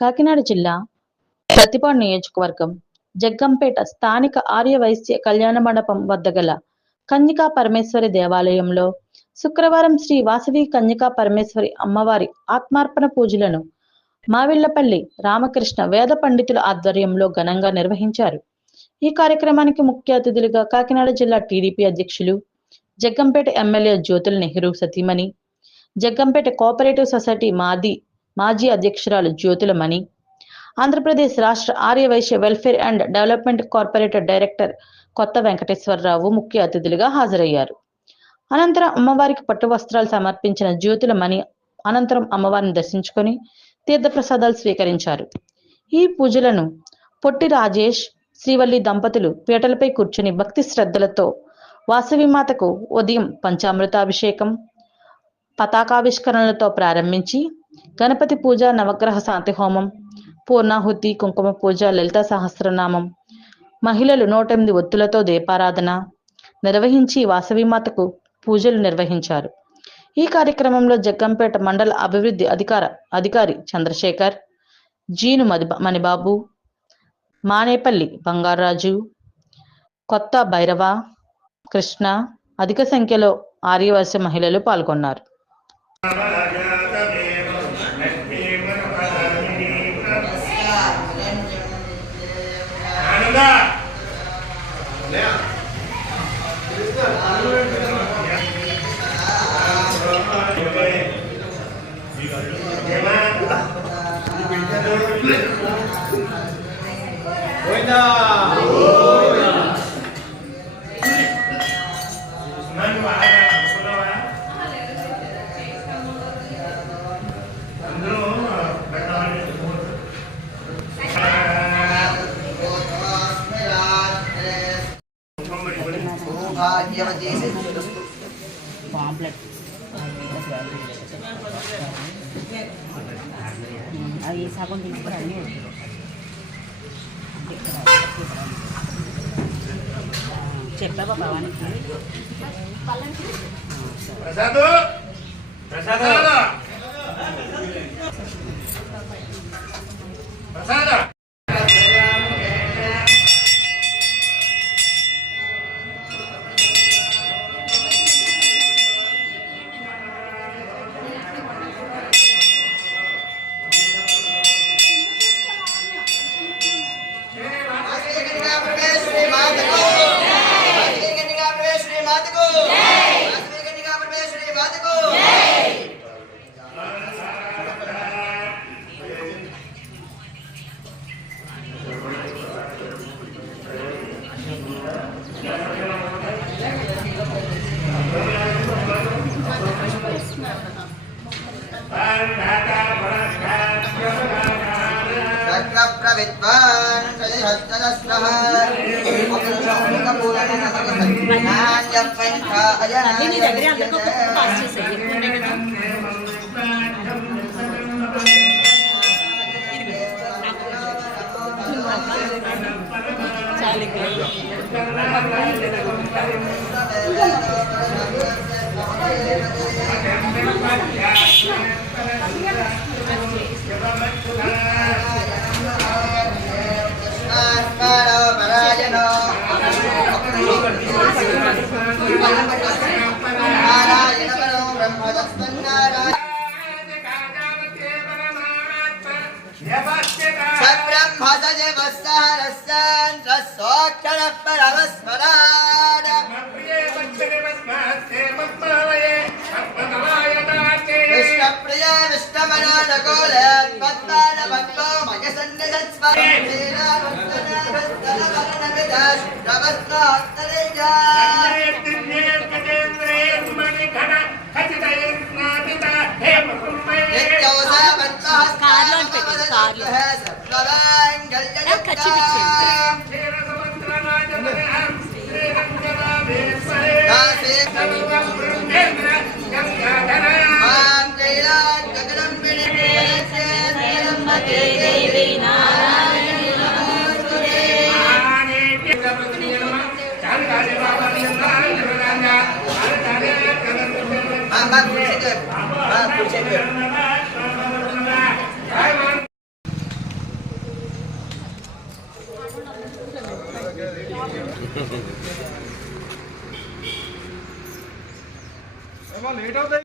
కాకినాడ జిల్లా ప్రతిపాడు నియోజకవర్గం జగ్గంపేట స్థానిక ఆర్య వైశ్య కళ్యాణ మండపం వద్ద గల కన్యకా పరమేశ్వరి దేవాలయంలో శుక్రవారం శ్రీ వాసవి కన్యకా పరమేశ్వరి అమ్మవారి ఆత్మార్పణ పూజలను మావిళ్లపల్లి రామకృష్ణ వేద పండితుల ఆధ్వర్యంలో ఘనంగా నిర్వహించారు. ఈ కార్యక్రమానికి ముఖ్య అతిథులుగా కాకినాడ జిల్లా టీడీపీ అధ్యక్షులు, జగ్గంపేట ఎమ్మెల్యే జ్యోతుల నెహ్రూ సతీమణి, జగ్గంపేట కోఆపరేటివ్ సొసైటీ మాజీ అధ్యక్షురాలు జ్యోతుల మణి, ఆంధ్రప్రదేశ్ రాష్ట్ర Arya Vysya welfare and development corporator director Kotha Venkateswara Rao ముఖ్య అతిథులుగా హాజరయ్యారు. అనంతరం అమ్మవారికి పట్టు వస్త్రాలు సమర్పించిన జ్యోతుల మణి అనంతరం అమ్మవారిని దర్శించుకొని తీర్థప్రసాదాలు స్వీకరించారు. ఈ పూజలను పొట్టి రాజేష్, శ్రీవల్లి దంపతులు పీటలపై కూర్చుని భక్తి శ్రద్ధలతో వాసవిమాతకు ఉదయం పంచామృతాభిషేకం, పతాకావిష్కరణలతో ప్రారంభించి గణపతి పూజ, నవగ్రహ శాంతి హోమం, పూర్ణాహుతి, కుంకుమ పూజ, లలిత సహస్రనామం, మహిళలు 108 ఒత్తులతో దీపారాధన నిర్వహించి వాసవిమాతకు పూజలు నిర్వహించారు. ఈ కార్యక్రమంలో జగ్గంపేట మండల అభివృద్ధి అధికారి చంద్రశేఖర్, జీను మణిబాబు, మానేపల్లి బంగారాజు, కొత్త భైరవ, కృష్ణ, అధిక సంఖ్యలో ఆర్యవైశ్య మహిళలు పాల్గొన్నారు. అవి సగం తీసుకురండి. చెప్పావా భవానికి? లేట్ అవుతాయి.